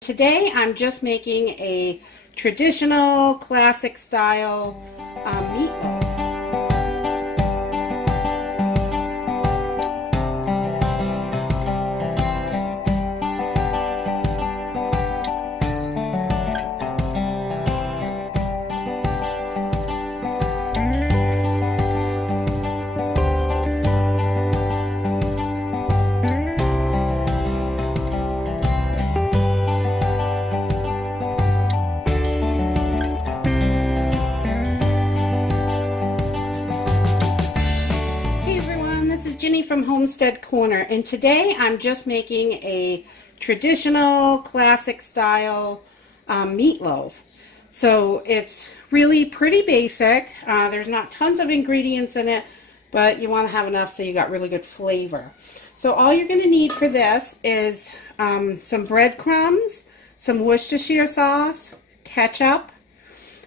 Today I'm just making a traditional classic style meatloaf. From Homestead Corner, and today I'm just making a traditional classic style meatloaf. So it's really pretty basic. There's not tons of ingredients in it, but you want to have enough so you got really good flavor. So all you're going to need for this is some breadcrumbs, some Worcestershire sauce, ketchup,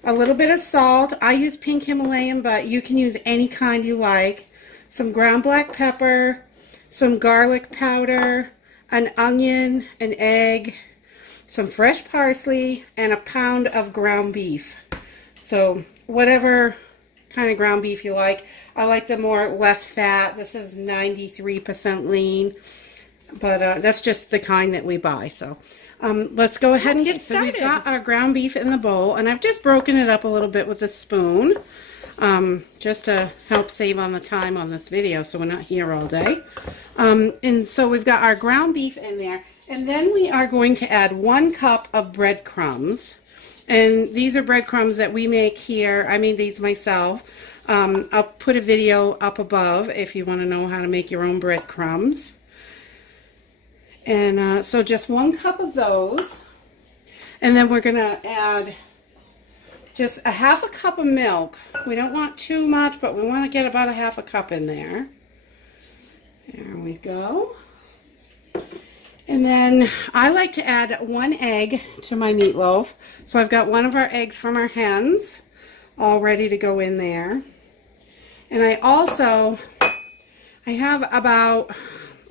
a little bit of salt. I use pink Himalayan, but you can use any kind you like. Some ground black pepper, some garlic powder, an onion, an egg, some fresh parsley, and a pound of ground beef. So whatever kind of ground beef you like. I like the less fat. This is 93% lean, but that's just the kind that we buy. So let's go ahead and get started. So we've got our ground beef in the bowl, and I've just broken it up a little bit with a spoon. Just to help save on the time on this video so we're not here all day. And so we've got our ground beef in there, and then we are going to add 1 cup of breadcrumbs. And these are breadcrumbs that we make here. I made these myself. I'll put a video up above if you want to know how to make your own breadcrumbs. And so just 1 cup of those. And then we're going to add just a half a cup of milk. We don't want too much, but we want to get about a half a cup in there. There we go. And then I like to add 1 egg to my meatloaf. So I've got one of our eggs from our hens all ready to go in there. And I have about,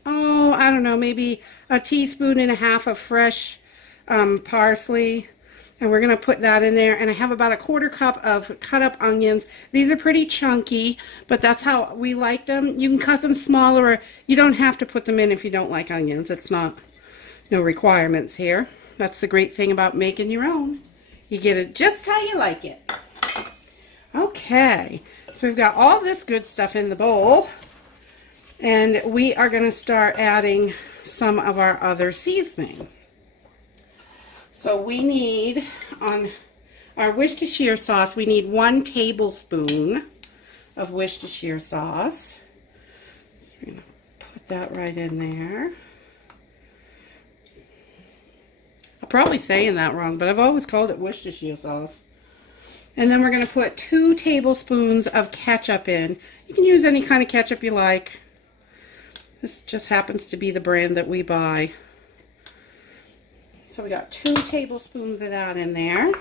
I don't know, maybe a teaspoon and a half of fresh parsley. And we're going to put that in there. And I have about a 1/4 cup of cut up onions. These are pretty chunky, but that's how we like them. You can cut them smaller, or you don't have to put them in if you don't like onions. It's no requirements here. That's the great thing about making your own. You get it just how you like it. Okay, so we've got all this good stuff in the bowl. And we are going to start adding some of our other seasoning. So we need, on our Worcestershire sauce, we need 1 tablespoon of Worcestershire sauce. So we're going to put that right in there. I'm probably saying that wrong, but I've always called it Worcestershire sauce. And then we're going to put 2 tablespoons of ketchup in. You can use any kind of ketchup you like. This just happens to be the brand that we buy. So we got 2 tablespoons of that in there.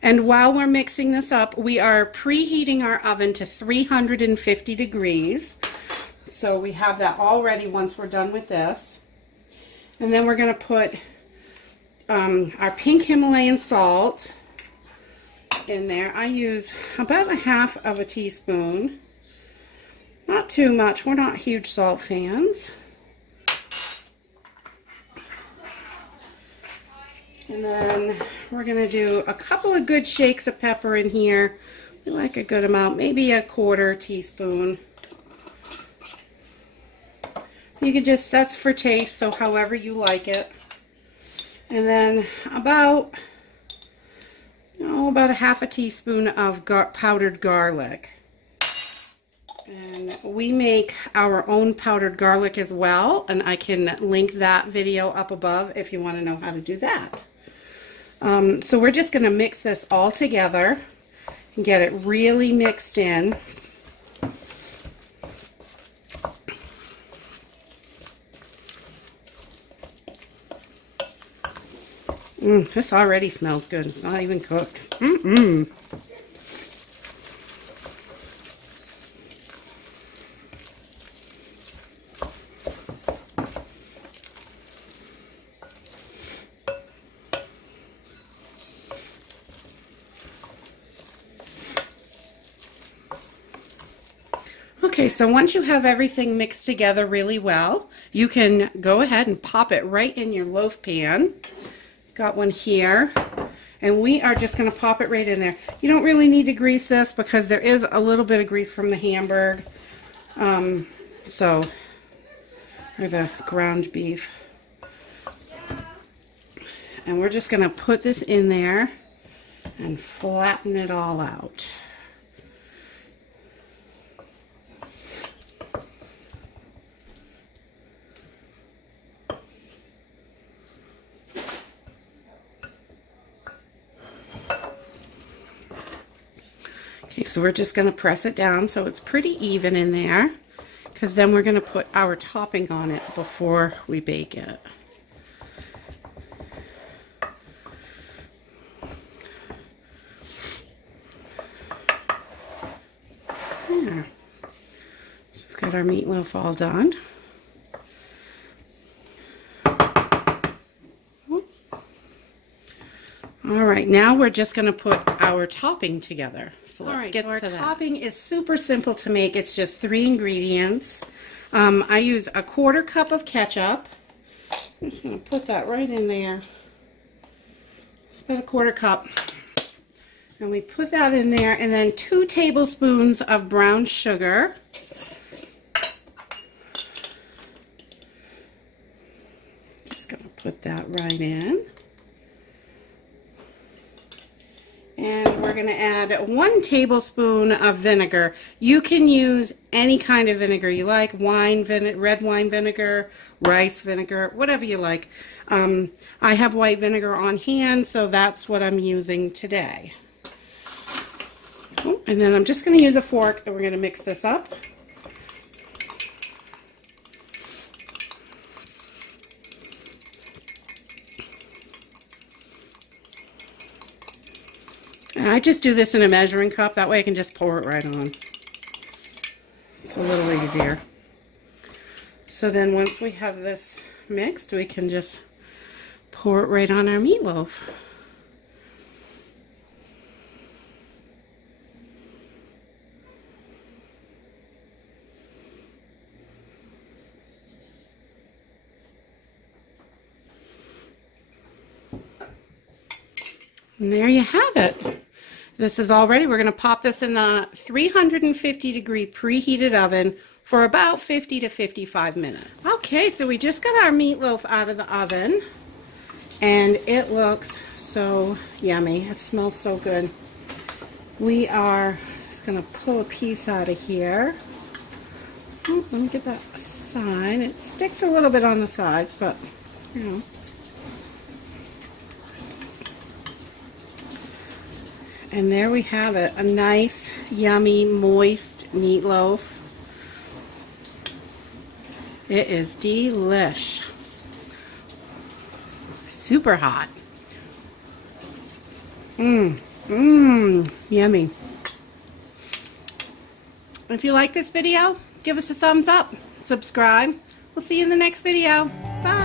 And while we're mixing this up, we are preheating our oven to 350 degrees. So we have that all ready once we're done with this. And then we're going to put our pink Himalayan salt in there. I use about a half of a teaspoon. Not too much. We're not huge salt fans. And then we're going to do a couple of good shakes of pepper in here. We like a good amount, maybe a 1/4 teaspoon. You can just, that's for taste, so however you like it. And then about a half a teaspoon of powdered garlic. And we make our own powdered garlic as well, and I can link that video up above if you want to know how to do that. So we're just going to mix this all together and get it really mixed in. This already smells good. It's not even cooked. Okay, so once you have everything mixed together really well, you can go ahead and pop it right in your loaf pan. Got one here, and we are just going to pop it right in there. You don't really need to grease this because there is a little bit of grease from the Hamburg, or the ground beef. And we're just going to put this in there and flatten it all out. Okay, so we're just going to press it down so it's pretty even in there, because then we're going to put our topping on it before we bake it. There. So we've got our meatloaf all done. All right, now we're just going to put our topping together. So let's get to that. Our topping is super simple to make. It's just 3 ingredients. I use a 1/4 cup of ketchup. I'm just going to put that right in there. About a 1/4 cup. And we put that in there, and then 2 tablespoons of brown sugar. Just going to put that right in. And we're going to add 1 tablespoon of vinegar. You can use any kind of vinegar you like, red wine vinegar, rice vinegar, whatever you like. I have white vinegar on hand, so that's what I'm using today. And then I'm just going to use a fork, and we're going to mix this up. And I just do this in a measuring cup, that way I can just pour it right on. It's a little easier. So then once we have this mixed, we can just pour it right on our meatloaf. And there you have it. This is all ready. We're going to pop this in the 350-degree preheated oven for about 50 to 55 minutes. Okay, so we just got our meatloaf out of the oven, and it looks so yummy. It smells so good. We are just going to pull a piece out of here. Oh, let me get that side. It sticks a little bit on the sides, but, you know. And there we have it, a nice, yummy, moist meatloaf. It is delish. Super hot. Yummy. If you like this video, give us a thumbs up. Subscribe. We'll see you in the next video. Bye.